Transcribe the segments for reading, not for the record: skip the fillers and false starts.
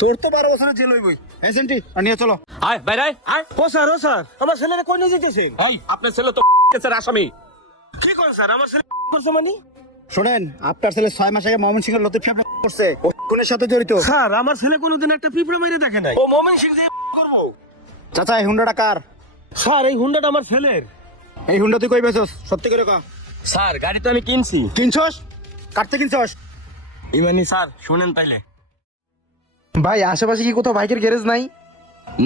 তোর তো 12 বছরের জেল হইবই। এই সেন্টি নিয়ে চলো। আয় বাইরে আয়। ও স্যার আমার ছেলেরা কই নিয়ে যেতেছেন? এই আপনার ছেলে তো কেসের আসামি। কি করেন স্যার? আমার ছেলে করছে মানে? শোনেন, আপনার ছেলে 6 মাস আগে ময়মনসিংহের লতিফ সাহেব করছে, ও কোনের সাথে জড়িত। স্যার আমার ছেলে কোনোদিন একটা পিঁপড়া মেরে দেখে নাই। ও মোমেন সিং যে করবো। চাচা এই হুন্ডাটা কার? স্যার এই হুন্ডাটা আমার ছেলের। এই হুন্ডা তুই কই বেচছস? সত্যি করে কও। স্যার গাড়ি তো আমি কিনছি। কিনছস? কাটতে কিনছস? ইমানি স্যার শুনেন তাইলে। ভাই আশেপাশে কি কোথাও বাইকের গ্যারেজ নাই?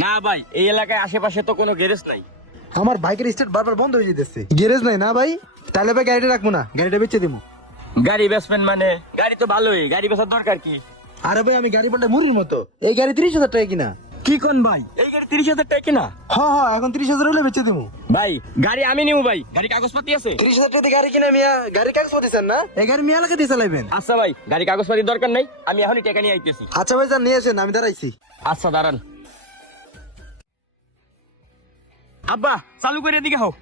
না ভাই, এই এলাকায় আশেপাশে তো কোনো গ্যারেজ নাই। আমার বাইকের স্টার্ট বারবার বন্ধ হয়ে যেতেছে। গ্যারেজ নাই না ভাই? তাহলে ভাই গাড়িটা রাখবো না, গাড়িটা বেচে দিবো। গাড়ি বেচবেন মানে? গাড়ি তো ভালোই, গাড়ি বেচার দরকার কি? আরে ভাই আমি গাড়ি পাল্টা মুড়ির মতো, এই গাড়ি 30,000 টাকা কিনা। কি কোন ভাই, এই গাড়ি 30,000 টাকা কিনা? হ্যাঁ এখন 30,000 হলে বেচে দিবো। ভাই গাড়ি আমি নিবো ভাই, গাড়ি কাগজপাতি আছে? 30,000 টাকা গাড়ি কিনা মিয়া, গাড়ি কাগজ পাতিছেন না? এই গাড়ি মিয়া এলাকা দিয়ে চালাইবেন। আচ্ছা ভাই, গাড়ি কাগজপাতির দরকার নাই, আমি এখনই টাকা নিয়ে আইতেছি। আচ্ছা ভাই যান নিয়ে আসেন, আমি দাঁড়াইছি। আচ্ছা দাঁড়ান। আব্বা চালু করে এদিকে হও।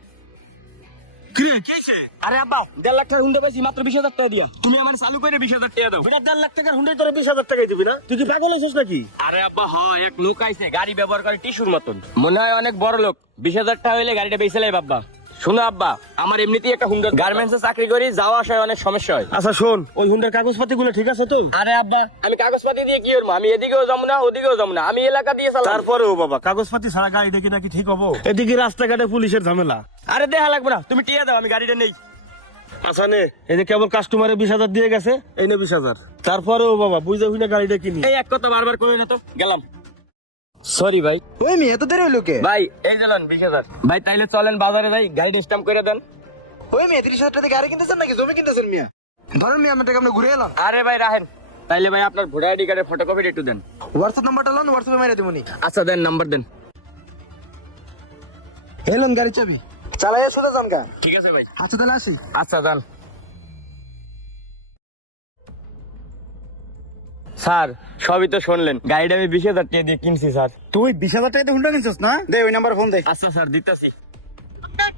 কি রে কি হইছে? আরে আব্বা 1.5 লাখ টাকার হুন্ডা পাইছি মাত্র 20,000 টাকা দিয়া, তুমি আমার চালু করে 20,000 টাকা দাও। বেটা 1.5 লাখ টাকার হুন্ডাই তোরে 20,000 টাকাই দিবি না? তুই কি পাগল হইছিস নাকি? আরে আব্বা হয়, এক লোক আইছে গাড়ি ব্যবহার করে টিস্যুর মতন, মনে হয় অনেক বড় লোক। 20,000 টাকা হইলে গাড়িটা বেচে লাই বাবা। শোনো আব্বা, আমার এমনিতেই একটা হুন্ডা, গার্মেন্টসে চাকরি করি, যাওয়া আসায় অনেক সমস্যা হয়। আচ্ছা শোন, ওই হুন্ডার কাগজপাতি গুলো ঠিক আছে তো? আরে আব্বা আমি কাগজপাতি দিয়ে কি করবো? আমি এদিকেও যাবো না ওদিকেও যাবো না, আমি এলাকা দিয়ে চালাবো। তারপরেও বাবা কাগজপাতি ছাড়া গাড়ি দেখি নাকি ঠিক হবো? এদিকে রাস্তাঘাটে পুলিশের ঝামেলা। আরে দেখা লাগবে না, তুমি টিয়া দাও, আমি গাড়িটা নেই। আচ্ছা নে, এই যে কেবল কাস্টমারে 20,000 দিয়ে গেছে, এই নে 20,000। তারপরেও বাবা বুঝে বুঝে গাড়িটা কিনি। এই এক কথা বারবার করি না তো, গেলাম। সরি ভাই। ওই মিয়া এত দেরি হইলো কে? ভাই এই চলেন 20,000। ভাই তাইলে চলেন বাজারে যাই, গাড়ি স্ট্যাম্প করে দেন। ওই মিয়া 30,000 টাকা গাড়ি কিনতেছেন নাকি জমি কিনতেছেন মিয়া? ধরেন মিয়া আমার টাকা আমরা ঘুরে এলাম। আরে ভাই রাখেন, তাইলে ভাই আপনার ভোটার আইডি কার্ডের ফটোকপিটা একটু দেন। হোয়াটসঅ্যাপ নাম্বারটা লোন, হোয়াটসঅ্যাপে মাইরা দিবনি। আচ্ছা দেন, নাম্বার দেন। এলেন গাড়ি চাবি, চালাই সোজা যান গা। ঠিক আছে ভাই। আচ্ছা তাহলে আসি। আচ্ছা দেন। স্যার সবই তো শুনলেন, গাড়িটা আমি 20,000 টাকা দিয়ে কিনছি স্যার। তুই 20,000 টাকা দিয়ে হুন্ডা কিনছস না? দে ওই নাম্বার ফোন দে। আচ্ছা স্যার দিতেছি।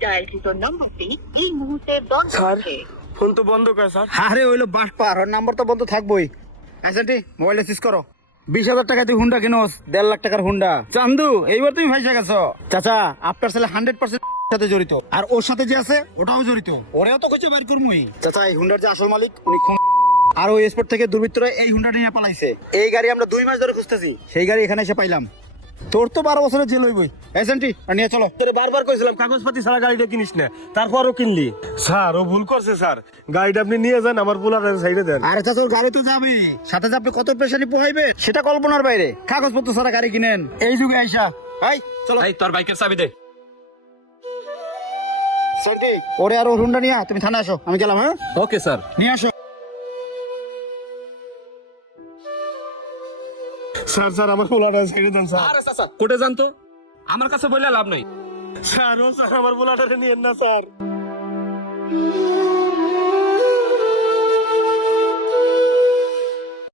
ডায়ালকৃত নম্বরটি এই মুহূর্তে বন্ধ স্যার আছে। ফোন তো বন্ধ করে স্যার। আরে হইলো বাস পার, ওর নাম্বার তো বন্ধ থাকবোই। সেন্টি মোবাইল সুইচ করো। 20,000 টাকা তুই হুন্ডা কিনোস, 1.5 লাখ টাকার হুন্ডা। চান্দু এইবার তুমি ফাইসা গেছো। চাচা আপনার ছেলে 100% সাথে জড়িত, আর ওর সাথে যে আছে ওটাও জড়িত। ওরেও তো কইছে বাইর করমুই। চাচা এই হুন্ডার যে আসল মালিক উনি আর ওই স্পট থেকে দুর্বৃত্তরা এই হুন্ডাটা নিয়ে পালাইছে। এই গাড়ি আমরা 2 মাস ধরে খুঁজতেছি, সেই গাড়ি এখানে এসে পাইলাম। তোর তো 12 বছরের জেল হইবই। সেন্টি নিয়ে চলো। তোরে বারবার কইছিলাম কাগজপাতি ছাড়া গাড়িটা কিনিস না, তারপরও কিনলি। স্যার ও ভুল করছে স্যার, গাড়িটা আপনি নিয়ে যান, আমার বুলারের সাইডে দেন। আরে চাচা ওর গাড়ি তো যাবে, সাথে যে আপনি কত পেশানি পোহাইবে সেটা কল্পনার বাইরে। কাগজপত্র ছাড়া গাড়ি কিনেন এই যুগে আইসা। এই চলো। এই তোর বাইকের চাবি দে। সেন্টি ওরে আর ওর হুন্ডা নিয়ে তুমি থানায় আসো, আমি গেলাম। হ্যাঁ ওকে স্যার। নিয়ে আসো। স্যার স্যার আমার বুলারের সাইডে দেন স্যার। আরে চাচা কোটে যান তো, আমার কাছে বললে লাভ নেই। স্যার ও স্যার আমার বুলারের নিয়েন না স্যার।